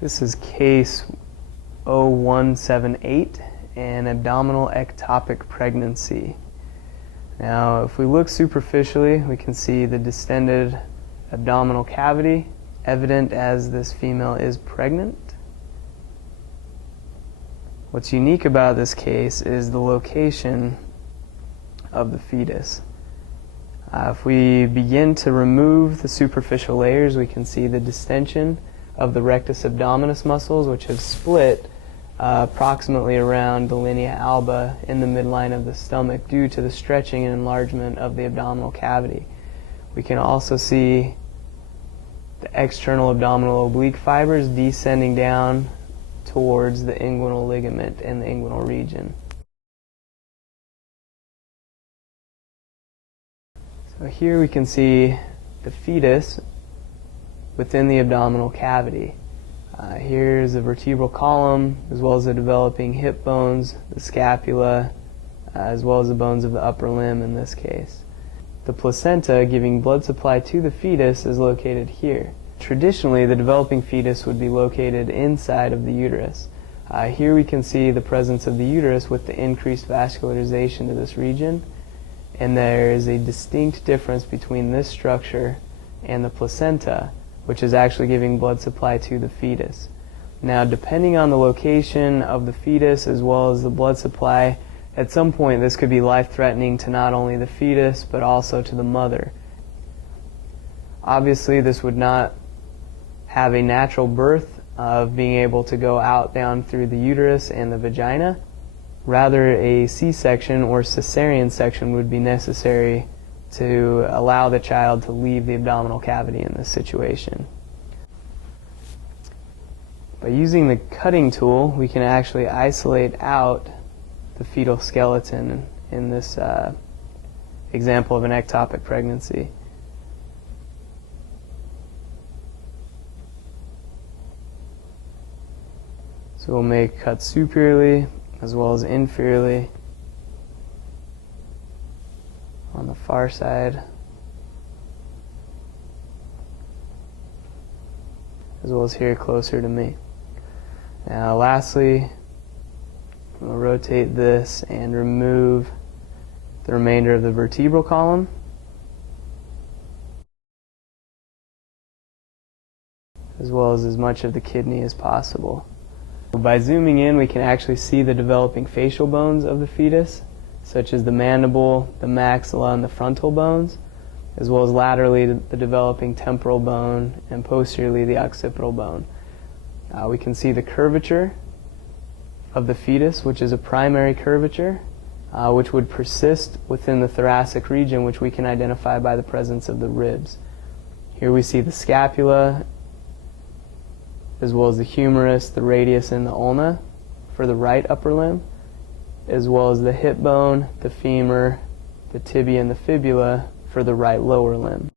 This is case 0178, an abdominal ectopic pregnancy. Now, if we look superficially, we can see the distended abdominal cavity, evident as this female is pregnant. What's unique about this case is the location of the fetus. If we begin to remove the superficial layers, we can see the distension of the rectus abdominis muscles, which have split approximately around the linea alba in the midline of the stomach due to the stretching and enlargement of the abdominal cavity. We can also see the external abdominal oblique fibers descending down towards the inguinal ligament and the inguinal region. So here we can see the fetus within the abdominal cavity. Here's the vertebral column, as well as the developing hip bones, the scapula, as well as the bones of the upper limb in this case. The placenta, giving blood supply to the fetus, is located here. Traditionally, the developing fetus would be located inside of the uterus. Here we can see the presence of the uterus with the increased vascularization to this region, and there is a distinct difference between this structure and the placenta, which is actually giving blood supply to the fetus. Now, depending on the location of the fetus as well as the blood supply, at some point this could be life-threatening to not only the fetus but also to the mother. Obviously, this would not have a natural birth of being able to go out down through the uterus and the vagina. Rather, a C-section or cesarean section would be necessary to allow the child to leave the abdominal cavity in this situation. By using the cutting tool, we can actually isolate out the fetal skeleton in this example of an ectopic pregnancy. So we'll make cuts superiorly as well as inferiorly on the far side, as well as here closer to me. Now lastly, we'll rotate this and remove the remainder of the vertebral column. As well as much of the kidney as possible. By zooming in, we can actually see the developing facial bones of the fetus, such as the mandible, the maxilla, and the frontal bones, as well as laterally the developing temporal bone and posteriorly the occipital bone. We can see the curvature of the fetus, which is a primary curvature, which would persist within the thoracic region, which we can identify by the presence of the ribs. Here we see the scapula, as well as the humerus, the radius, and the ulna for the right upper limb, as well as the hip bone, the femur, the tibia, and the fibula for the right lower limb.